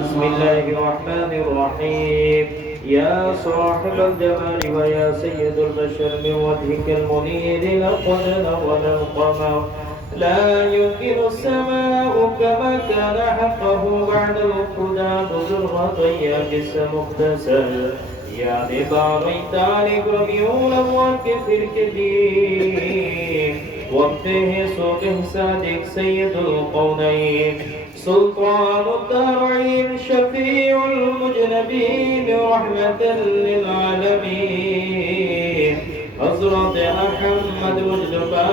بسم الله الرحمن الرحيم. يا صاحب الجمال ويا سيد البشر من وجهك المنير لقد نور القمر لا يمكن السماء كما كان حقه بعد الهدى ذرة يابس مختصر. يا نظام تارك ربيون وكف الكبير وابته صبح صادق سيد القونين سلطان الدارين شفيع المجنبين رحمة للعالمين. حضرة محمد مجتبى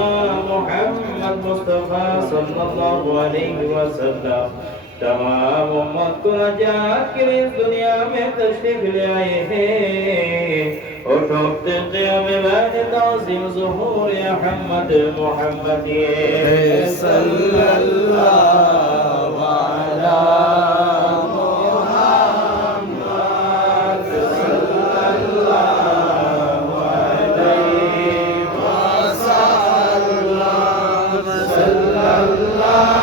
محمد مصطفى صلى الله عليه وسلم. تمام امت کو نجات کے لیے دنیا میں تشریف لے آئے ہیں قیام بعد تعظیم ظہور احمد محمد صلى الله على محمد صلى الله عليه وسلم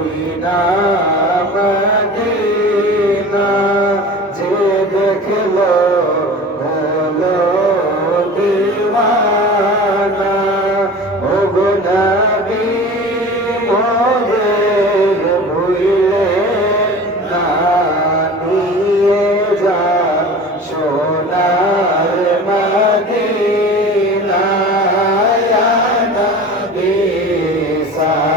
ওই না মদিনা, যে দেখল হলো দিওয়ানা। ও গো নবী মোদের ভুলে না নিয়ে যা, সোনার মদিনা ইয়া নবী সালাম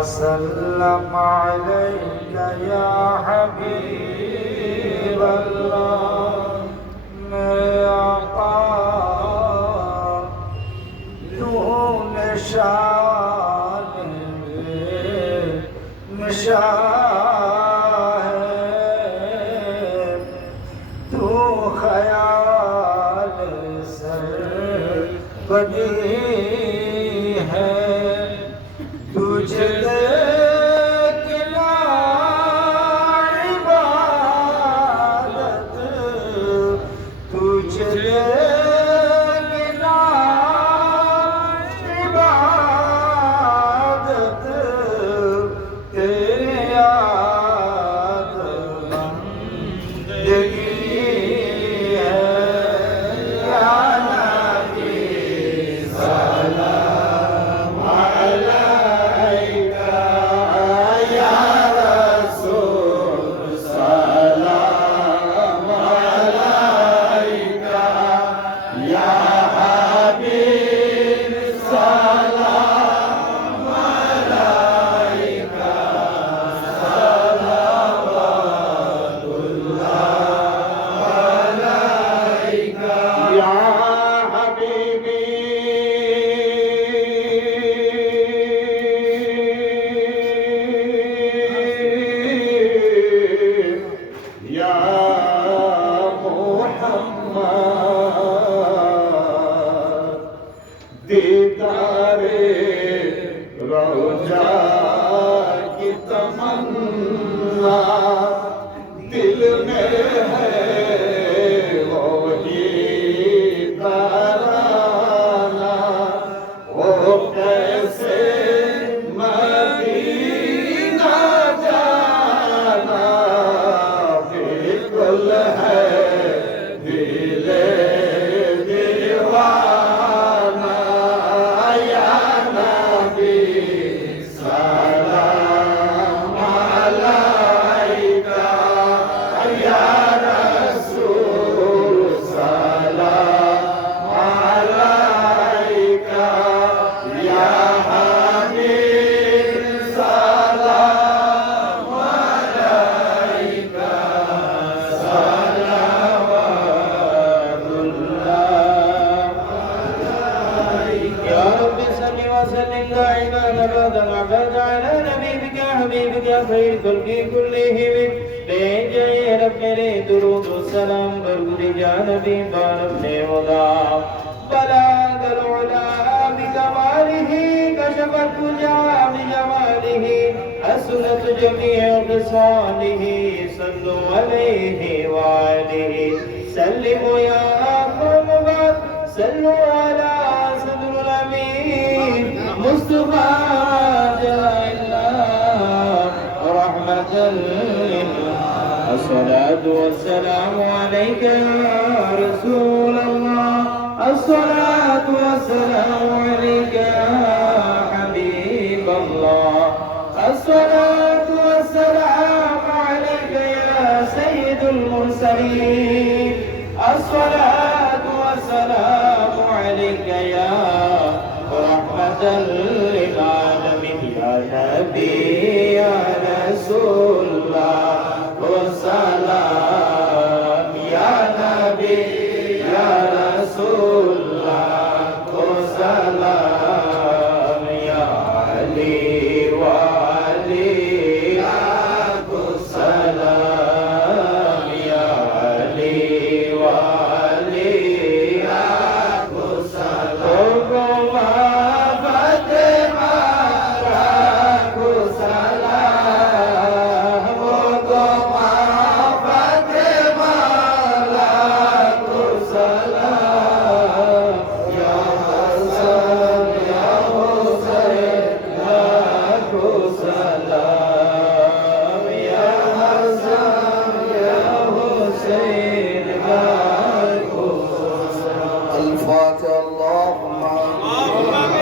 وسلم عليك يا حبيب الله. يا قام دون شان مشاهد تو خیال سر بدی içeri رب میرے درود و سلام برگزی جا نبی بار اپنے ودا بلاغ العلا بکماله کشف الدجا بجماله حسنت جميع خصاله صلوا عليه وآله سلموا يا قوم بعد صلوا الصلاة والسلام عليك يا رسول الله. الصلاة والسلام عليك يا حبيب الله. الصلاة والسلام عليك يا سيد المرسلين. الصلاة والسلام عليك يا رحمة للعالمين. يا نبي يا رسول Allah.